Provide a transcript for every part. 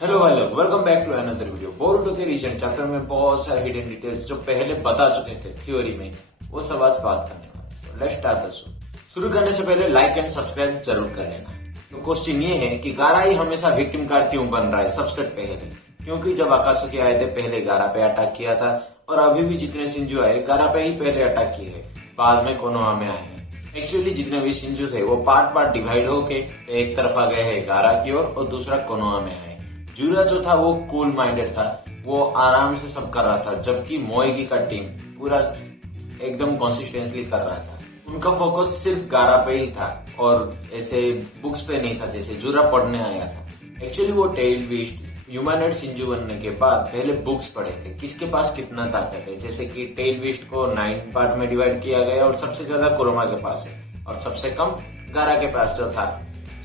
Hello hello welcome back to another video. Boruto के recent chapter में बहुत सारे हिडन डिटेल्स जो पहले बता चुके थे थ्योरी में, वो सब आज बात करने वाले। Let's start the show. शुरू करने से पहले लाइक एंड सब्सक्राइब जरूर कर लेना। तो क्वेश्चन ये है कि गारा ही हमेशा विक्टिम कार्ड क्यों बन रहा है सबसे पहले? क्योंकि जब आकाशुकी आए थे पहले गारा पे अटैक किया था, और अभी भी जितने शिंजू आए गारा पे ही पहले अटैक किए हैं, बाद में कोनोहा में आए हैं। एक्चुअली जितने भी शिंजू थे वो पार्ट पार्ट डिवाइड होके एक तरफ आ गए हैं गारा की ओर और दूसरा कोनोहा में आए। जूरा जो था वो कूल माइंडेड था, वो आराम से सब कर रहा था, जबकि मोएगी का टीम पूरा एकदम कंसिस्टेंटली कर रहा था। उनका फोकस सिर्फ गारा पे ही था और ऐसे बुक्स पे नहीं था जैसे जूरा पढ़ने आया था। एक्चुअली वो टेल बीस्ट ह्यूमनॉइड शिंजू बनने के बाद पहले बुक्स पढ़े थे किसके पास कितना ताकत है, जैसे कि टेल बीस्ट को 9 पार्ट में डिवाइड किया गया और सबसे ज्यादा कुरोमा के पास है और सबसे कम गारा के पास जो था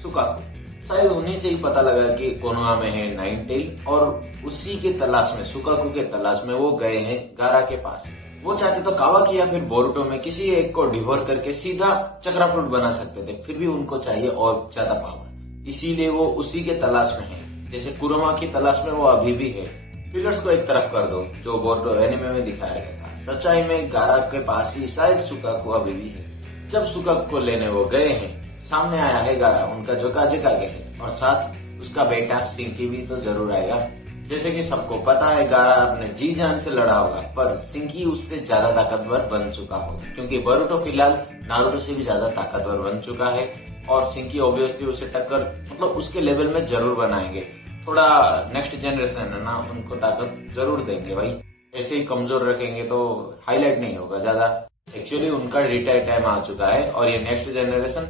सुकाकू। शायद उन्हीं से ही पता लगा कि कोनोहा में है 9 टेल, और उसी के तलाश में सुकाकू के तलाश में वो गए हैं गारा के पास। वो चाहते तो कावाकी या फिर बोरुटो में किसी एक को डिवोर करके सीधा चक्रा फ्रूट बना सकते थे, फिर भी उनको चाहिए और ज्यादा पावर, इसीलिए वो उसी के तलाश में है। जैसे कुरोमा की तलाश में वो अभी भी है। फिगर्स को एक तरफ कर दो जो बोरुटो एनिमे में दिखाया गया था, सच्चाई में गारा के पास ही शायद सुकाकू अभी भी है। जब सुकाकू को लेने वो गए हैं, सामने आया है गारा, उनका जो काजेकागे है, और साथ उसका बेटा सिंकी भी तो जरूर आएगा। जैसे कि सबको पता है गारा अपने जी जान से लड़ा होगा, पर सिंकी उससे ज्यादा ताकतवर बन चुका होगा, क्योंकि बोरुटो फिलहाल नारुतो से भी ज्यादा ताकतवर बन चुका है और सिंकी ऑब्वियसली उसे टक्कर मतलब उसके लेवल में जरूर बनाएंगे। थोड़ा नेक्स्ट जनरेशन है ना, उनको ताकत जरूर देंगे भाई, ऐसे ही कमजोर रखेंगे तो हाईलाइट नहीं होगा ज्यादा। एक्चुअली उनका रिटायर टाइम आ चुका है और ये नेक्स्ट जनरेशन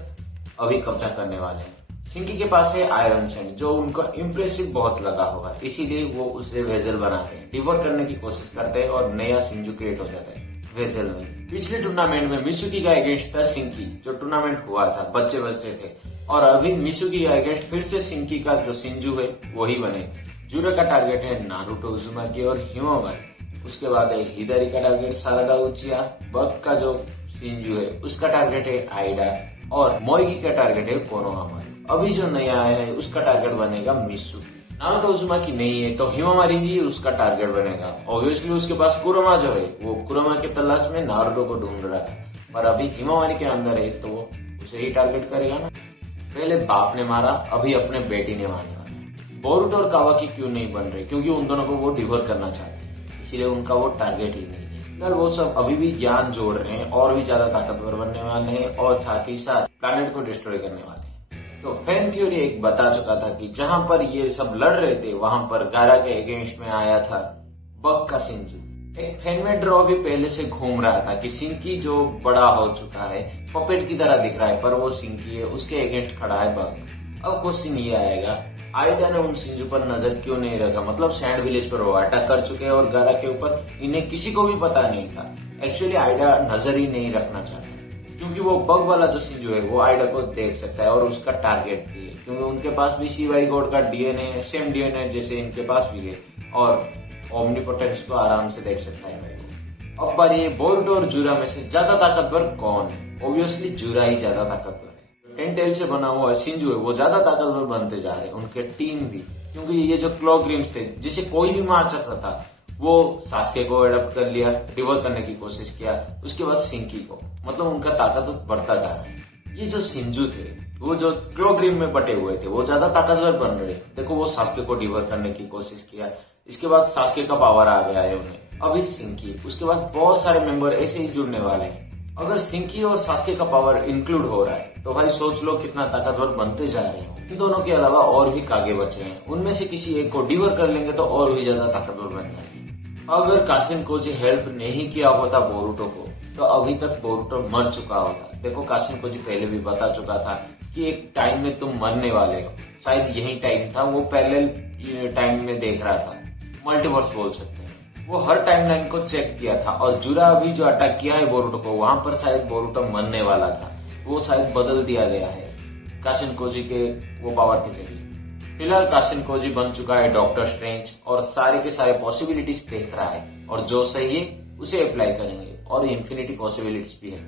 अभी कब्जा करने वाले हैं। सिंकी के पास है आयरन सैंड जो उनको इम्प्रेसिव बहुत लगा होगा, इसीलिए वो उसे वेजल बनाते हैं, डिवोर करने की कोशिश करते हैं और नया शिंजू क्रिएट हो जाता है वेजल में। पिछले टूर्नामेंट में मित्सुकी का अगेंस्ट था सिंकी, जो टूर्नामेंट हुआ था बच्चे थे, और अभी मित्सुकी का अगेंस्ट फिर से सिंकी का जो शिंजू है वही बने। जूरा का टारगेट है नारुतो उजुमाकी और हिमोमारी, उसके बाद है हिदारी का टारगेट सारदा उचिया, बग का जो शिंजू है उसका टारगेट है आइडा, और मोएगी का टारगेट है कोनोहा। अभी जो नया आया है उसका टारगेट बनेगा मित्सु। नारुतो उजुमाकी नहीं है तो हिमामारी भी उसका टारगेट बनेगा। ऑब्वियसली उसके पास कुरोमा जो है वो कुरोमा के तलाश में नारुतो को ढूंढ रहा है, पर अभी हिमामारी के अंदर है तो वो उसे ही टारगेट करेगा ना। पहले बाप ने मारा, अभी अपने बेटी ने मारने वाला। बोरुटो और कावाकी क्यों नहीं बन रहे? क्योंकि उन दोनों को वो डिवोर करना चाहते हैं, इसीलिए उनका वो टारगेट ही नहीं है। फिलहाल वो सब अभी भी ज्ञान जोड़ रहे हैं और भी ज्यादा ताकतवर बनने वाले हैं और साथ ही साथ प्लैनेट को डिस्ट्रॉय करने वाले हैं। तो फैन थ्योरी एक बता चुका था कि जहां पर ये सब लड़ रहे थे वहां पर गारा के अगेंस्ट में आया था बग का शिंजू। एक फैन में ड्रॉ भी पहले से घूम रहा था कि सिंकी जो बड़ा हो चुका है पपेट की तरह दिख रहा है, पर वो सिंकी है, उसके अगेंस्ट खड़ा है बग। अब क्वेश्चन ये आएगा, आइडा ने उन शिंजू पर नजर क्यों नहीं रखा? मतलब सैंड विलेज पर वो अटैक कर चुके हैं और गारा के ऊपर इन्हें किसी को भी पता नहीं था। एक्चुअली आइडा नजर ही नहीं रखना चाहता, क्योंकि वो बग वाला जो शिंजू है वो आइडा को देख सकता है और उसका टारगेट भी है, क्योंकि उनके पास भी शिवाई गॉड का डीएनए है, सेम डीएनए जैसे इनके पास भी है, और ओमनीपोटेंस को आराम से देख सकता है भाई वो। अब बारी बोरुटो और जूरा में से ज्यादा ताकतवर कौन है? ऑब्वियसली जूरा ही ज्यादा ताकतवर है। 10 टेल से बना हुआ शिंजू है वो ज्यादा ताकतवर बनते जा रहे हैं, उनके टीम भी, क्योंकि ये जो क्लॉ ग्रिम्स थे जिसे कोई भी मार सकता था वो सास्के को एडप्ट कर लिया, डिवोर करने की कोशिश किया, उसके बाद सिंकी को, मतलब उनका ताकत बढ़ता जा रहा है। ये जो शिंजू थे वो जो क्लोग्रिम में बटे हुए थे वो ज्यादा ताकतवर बन रहे। देखो वो सास्के को डिवोर करने की कोशिश किया, इसके बाद सास्के का पावर आ गया है उन्हें, अभी सिंकी, उसके बाद बहुत सारे मेंबर ऐसे ही जुड़ने वाले हैं। अगर सिंकी और सास्के का पावर इंक्लूड हो रहा है तो भाई सोच लो कितना ताकतवर बनते जा रहे हैं। इन दोनों के अलावा और भी कागे बचे हैं, उनमें से किसी एक को डिवोर कर लेंगे तो और भी ज्यादा ताकतवर बन जाएंगे। अगर कासिन कोजी हेल्प नहीं किया होता बोरुटो को तो अभी तक बोरुटो मर चुका होता। देखो कासिन कोजी पहले भी बता चुका था कि एक टाइम में तुम मरने वाले हो, शायद यही टाइम था, वो पहले टाइम में देख रहा था, मल्टीवर्स बोल सकते हैं। वो हर टाइमलाइन को चेक किया था, और जूरा अभी जो अटैक किया है बोरुटो को वहां पर शायद बोरुटो मरने वाला था, वो शायद बदल दिया गया है कासिन कोजी के वो पावर के जरिए। फिलहाल कासिन कोजी बन चुका है डॉक्टर स्ट्रेंज और सारे के सारे पॉसिबिलिटीज देख रहा है, और जो सही है उसे अप्लाई करेंगे, और इन्फिनिटी पॉसिबिलिटीज भी है।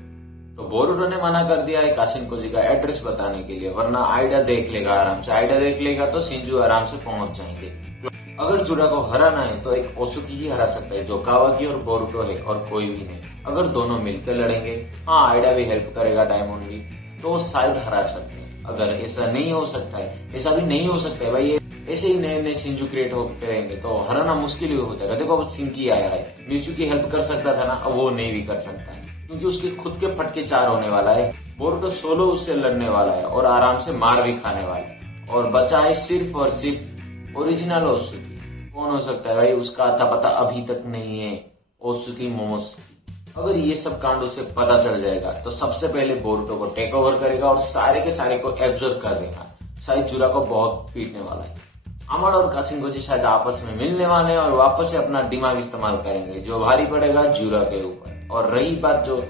तो बोरुटो ने मना कर दिया है काशिनकोजी का एड्रेस बताने के लिए, वरना आइडा देख लेगा आराम से। आइडा देख लेगा तो शिंजू आराम से पहुंच जाएंगे। अगर जुरा को हराना है तो एक ओसुकी ही हरा सकता है, जो कावाकी और बोरुटो है, और कोई भी नहीं। अगर दोनों मिलकर लड़ेंगे, हाँ आइडा भी हेल्प करेगा डायमंड भी, तो शायद हरा सकते हैं। अगर ऐसा नहीं हो सकता है, ऐसा भी नहीं हो सकता है भाई, ऐसे ही नए नए शिंजू क्रिएट होते रहेंगे तो हराना मुश्किल ही हो जाएगा। देखो अब शिंकी आया है, मिसू की हेल्प कर सकता था ना, अब वो नहीं भी कर सकता है क्योंकि उसके खुद के फटके 4 होने वाला है। बोरुटो सोलो उससे लड़ने वाला है और आराम से मार भी खाने वाला है, और बचा है सिर्फ और सिर्फ ओरिजिनल ओत्सुकी। कौन हो सकता है भाई, उसका अता पता अभी तक नहीं है। ओत्सुकी मोमोसुकी। अगर ये सब कांड उसे पता चल जाएगा तो सबसे पहले बोरुटो को टेक ओवर करेगा और सारे के सारे को एब्जॉर्ब कर देगा। शायद जुरा को बहुत पीटने वाला है। अमर और काशिनकोजी शायद आपस में मिलने वाले हैं और वापस से अपना दिमाग इस्तेमाल करेंगे, जो भारी पड़ेगा जुरा के ऊपर। और रही बात जो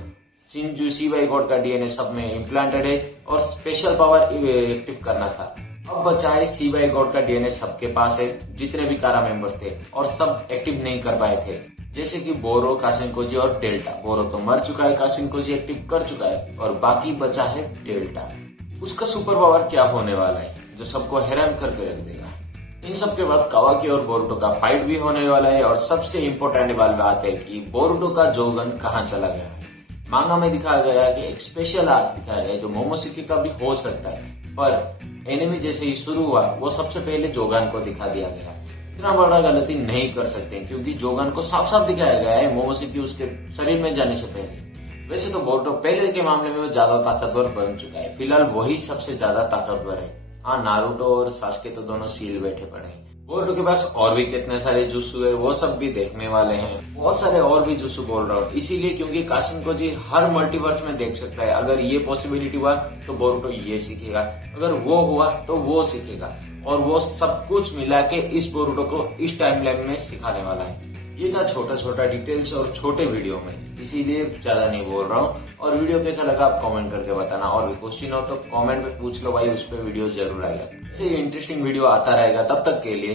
शिंजू सीवाई गॉड का डीएनए सब में इम्प्लांटेड है और स्पेशल पावर एक्टिव करना था। अब बचा है सीवाई गॉड का डीएनए सबके पास है, जितने भी कारा मेंबर्स थे, और सब एक्टिव नहीं कर पाए थे, जैसे कि बोरो, काशिनकोजी और डेल्टा। बोरो तो मर चुका है, काशिनकोजी एक्टिव कर चुका है, और बाकी बचा है डेल्टा। उसका सुपर पावर क्या होने वाला है जो सबको हैरान करके रख देगा। इन सब के बाद कावाकी और बोरुटो का फाइट भी होने वाला है, और सबसे इम्पोर्टेंट वाली बात है कि बोरुटो का जोगन कहाँ चला गया है। मांगा में दिखाया गया है कि एक स्पेशल आर्क दिखाया गया है जो मोमोसुकी का भी हो सकता है, पर एनिमी जैसे ही शुरू हुआ वो सबसे पहले जोगान को दिखा दिया गया। इतना बड़ा गलती नहीं कर सकते क्योंकि जोगान को साफ साफ दिखाया गया है मोमोसुकी उसके शरीर में जाने से पहले। वैसे तो बोरुटो पहले के मामले में ज्यादा ताकतवर बन चुका है, फिलहाल वही सबसे ज्यादा ताकतवर है। हाँ, नारुतो और सास्के तो दोनों सील बैठे पड़े हैं। बोरुटो के पास और भी कितने सारे जुस्सु है वो सब भी देखने वाले हैं। बहुत सारे और भी जुस्सु बोल रहा हूँ इसीलिए क्योंकि काशिनकोजी हर मल्टीवर्स में देख सकता है। अगर ये पॉसिबिलिटी हुआ तो बोरुटो ये सीखेगा, अगर वो हुआ तो वो सीखेगा, और वो सब कुछ मिला के इस बोरुटो को इस टाइमलाइन में सिखाने वाला है। ये था छोटा छोटा डिटेल्स और छोटे वीडियो में, इसीलिए ज्यादा नहीं बोल रहा हूँ। और वीडियो कैसा लगा आप कमेंट करके बताना, और भी क्वेश्चन हो तो कमेंट में पूछ लो भाई, उस पर वीडियो जरूर आएगा। ऐसे इंटरेस्टिंग वीडियो आता रहेगा, तब तक के लिए